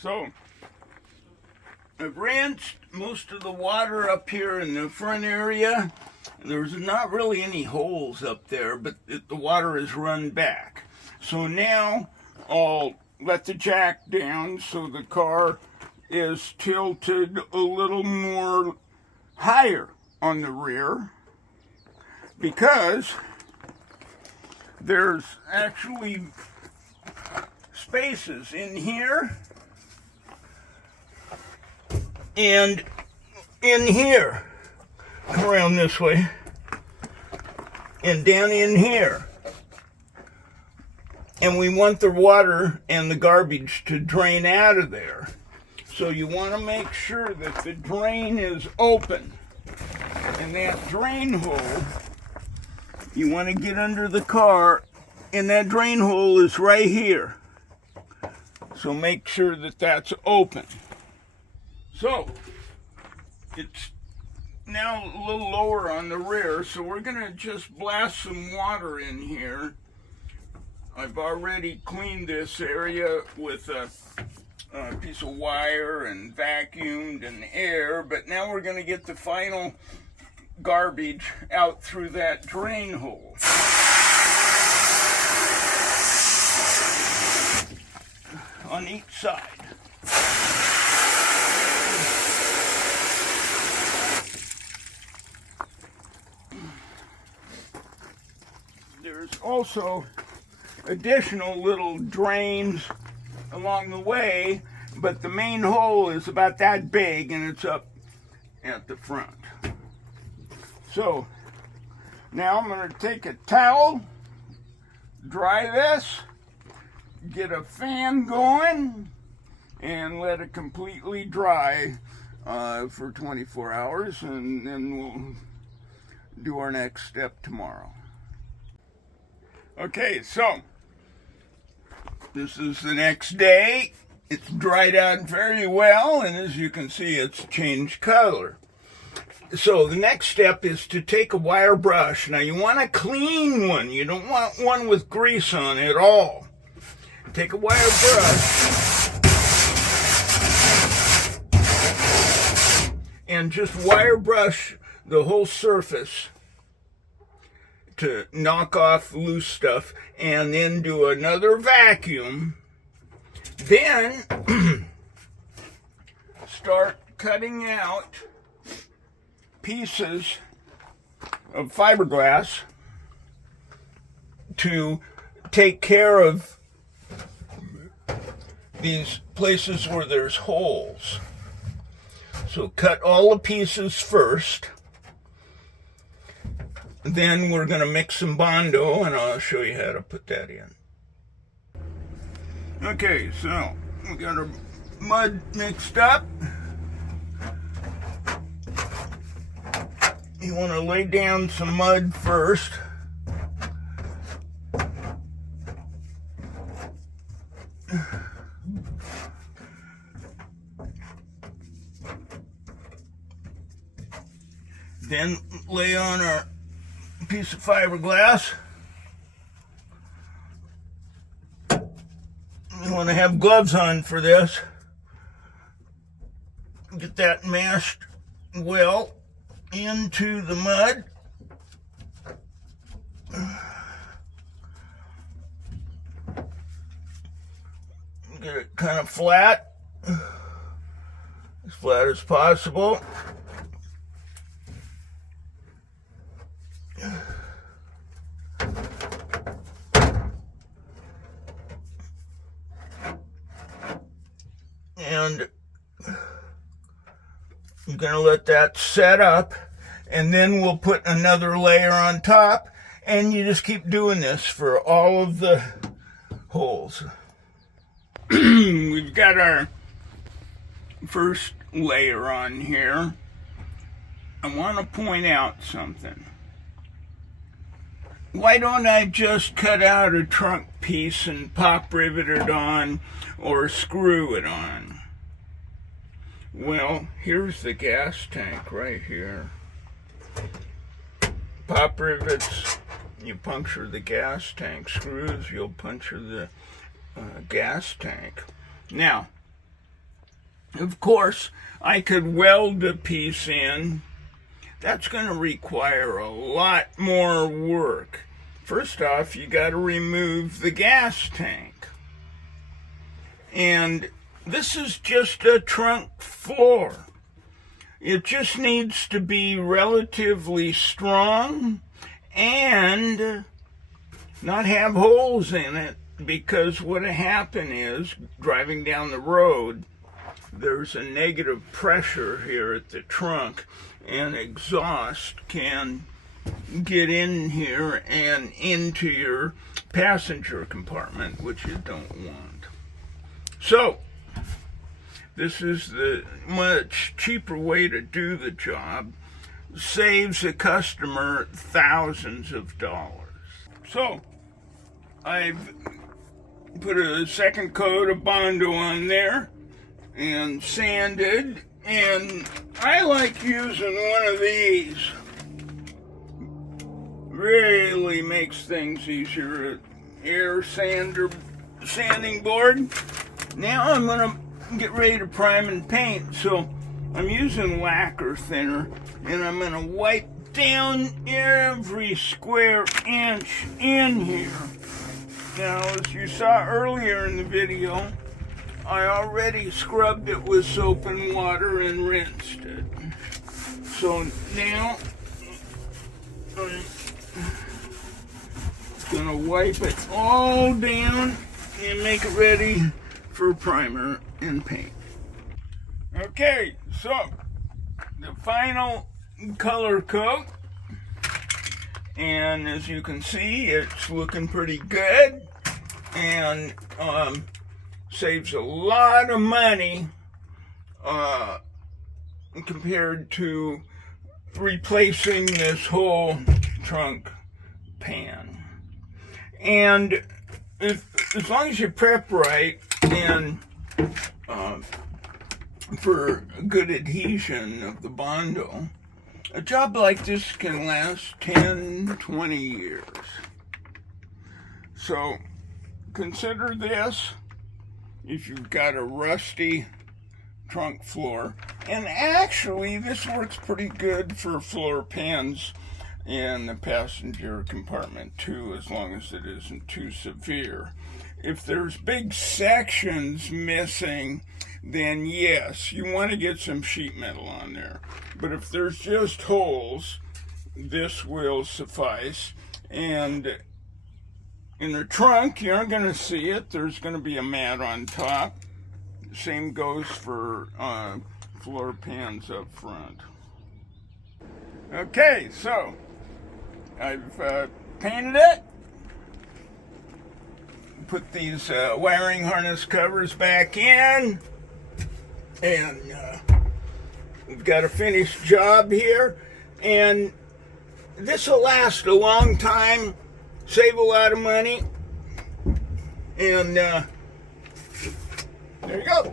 So, I've rinsed most of the water up here in the front area. There's not really any holes up there, but the water is run back. So now I'll let the jack down so the car is tilted a little more higher on the rear, because there's actually spaces in here and in here. Come around this way. And down in here. And we want the water and the garbage to drain out of there. So you want to make sure that the drain is open. And that drain hole, you want to get under the car, and that drain hole is right here. So make sure that that's open. So, it's now a little lower on the rear, so we're going to just blast some water in here. I've already cleaned this area with a piece of wire and vacuumed and air, but now we're going to get the final garbage out through that drain hole. On each side. There's also additional little drains along the way, but the main hole is about that big and it's up at the front. So now I'm going to take a towel, dry this, get a fan going, and let it completely dry for 24 hours, and then we'll do our next step tomorrow. Okay, so this is the next day. It's dried out very well, and as you can see, it's changed color. So the next step is to take a wire brush. Now you want a clean one. You don't want one with grease on it at all. Take a wire brush and just wire brush the whole surface to knock off loose stuff, and then do another vacuum. Then start cutting out pieces of fiberglass to take care of these places where there's holes. So cut all the pieces first. Then we're going to mix some Bondo, and I'll show you how to put that in. Okay, so we got our mud mixed up. You want to lay down some mud first. Then lay on our piece of fiberglass. You want to have gloves on for this. Get that mashed well into the mud. Get it kind of flat, as flat as possible. And you're going to let that set up, and then we'll put another layer on top, and you just keep doing this for all of the holes. We've got our first layer on here. I want to point out something. Why don't I just cut out a trunk piece and pop rivet it on or screw it on? Well, here's the gas tank right here. Pop rivets, you puncture the gas tank. Screws, you'll puncture the gas tank. Now, Of course, I could weld a piece in. That's going to require a lot more work. First off, you got to remove the gas tank. And this is just a trunk floor. It just needs to be relatively strong and not have holes in it, because what'll happen is, driving down the road, there's a negative pressure here at the trunk, and exhaust can get in here and into your passenger compartment, which you don't want. So, this is the much cheaper way to do the job. Saves the customer thousands of dollars. So, I've put a second coat of Bondo on there and sanded, and I like using one of these. Really makes things easier. Air sanding board. Now I'm gonna get ready to prime and paint, so I'm using lacquer thinner, and I'm gonna wipe down every square inch in here. Now, as you saw earlier in the video, I already scrubbed it with soap and water and rinsed it. So now I'm gonna wipe it all down and make it ready for primer and paint. Okay, so the final color coat, and as you can see, it's looking pretty good, and saves a lot of money compared to replacing this whole trunk pan. And as long as you prep right and for good adhesion of the Bondo, a job like this can last 10, 20 years. So consider this if you've got a rusty trunk floor. And actually, this works pretty good for floor pans in the passenger compartment too, as long as it isn't too severe. If there's big sections missing, then yes, you want to get some sheet metal on there. But if there's just holes, this will suffice. And in the trunk, you aren't going to see it. There's going to be a mat on top. Same goes for floor pans up front. Okay, so I've painted it. Put these wiring harness covers back in, and we've got a finished job here, and this will last a long time, save a lot of money, and there you go.